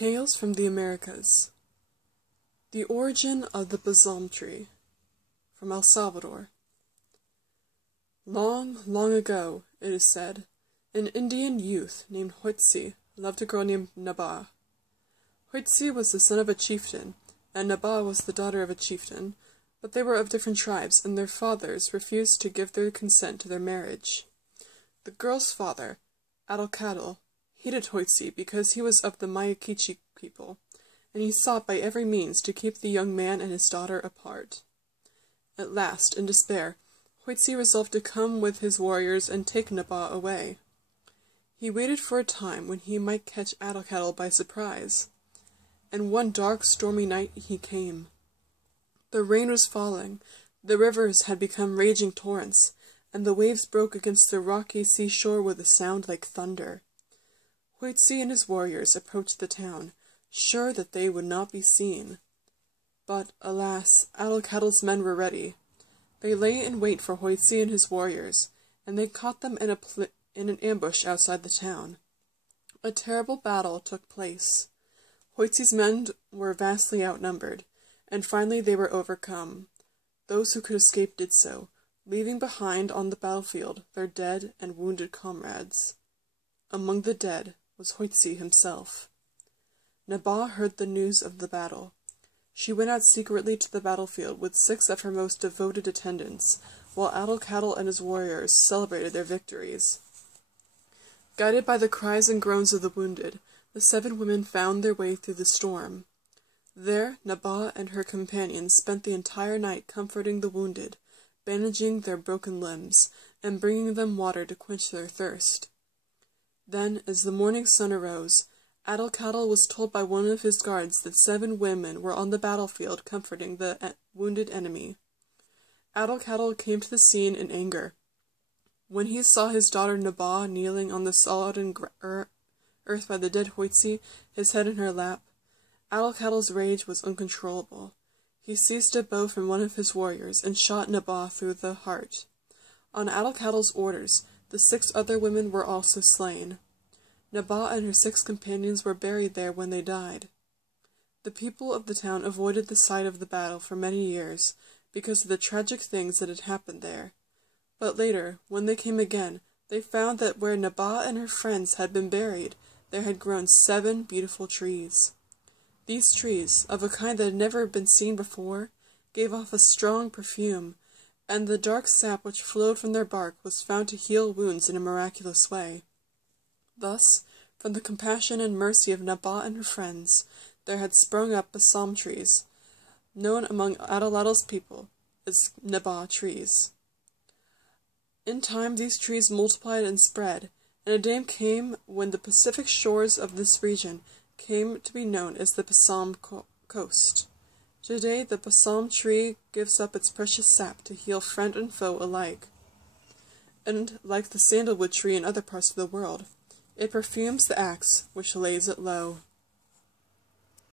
Tales from the Americas. The origin of the Balsam tree. From El Salvador. Long, long ago, it is said, an Indian youth named Hoitsi loved a girl named Naba. Hoitsi was the son of a chieftain, and Naba was the daughter of a chieftain, but they were of different tribes, and their fathers refused to give their consent to their marriage. The girl's father, Adalcadal, hated Hoitsi because he was of the Mayakichi people, and he sought by every means to keep the young man and his daughter apart. At last, in despair, Hoitsi resolved to come with his warriors and take Naba away. He waited for a time when he might catch Adalcadal by surprise, and one dark, stormy night he came. The rain was falling, the rivers had become raging torrents, and the waves broke against the rocky seashore with a sound like thunder. Hoitsi and his warriors approached the town, sure that they would not be seen. But, alas, Adalcadal's men were ready. They lay in wait for Hoitsi and his warriors, and they caught them in an ambush outside the town. A terrible battle took place. Hoitsi's men were vastly outnumbered, and finally they were overcome. Those who could escape did so, leaving behind on the battlefield their dead and wounded comrades. Among the dead was Hoitsi himself. Naba heard the news of the battle. She went out secretly to the battlefield with 6 of her most devoted attendants, while Adalcadal and his warriors celebrated their victories. Guided by the cries and groans of the wounded, the 7 women found their way through the storm. There, Naba and her companions spent the entire night comforting the wounded, bandaging their broken limbs, and bringing them water to quench their thirst. Then, as the morning sun arose, Adalcadal was told by one of his guards that 7 women were on the battlefield comforting the wounded enemy. Adalcadal came to the scene in anger. When he saw his daughter Naba kneeling on the sodden earth by the dead Hoitsi, his head in her lap, Adalcadal's rage was uncontrollable. He seized a bow from one of his warriors and shot Naba through the heart. On Adalcadal's orders, the 6 other women were also slain. Naba and her 6 companions were buried there when they died. The people of the town avoided the site of the battle for many years because of the tragic things that had happened there. But later, when they came again, they found that where Naba and her friends had been buried, there had grown 7 beautiful trees. These trees, of a kind that had never been seen before, gave off a strong perfume, and the dark sap which flowed from their bark was found to heal wounds in a miraculous way. Thus, from the compassion and mercy of Naba and her friends, there had sprung up balsam trees, known among Adalcadal's people as Naba trees. In time these trees multiplied and spread, and a day came when the Pacific shores of this region came to be known as the Balsam Coast. Today, the balsam tree gives up its precious sap to heal friend and foe alike. And, like the sandalwood tree in other parts of the world, it perfumes the axe which lays it low.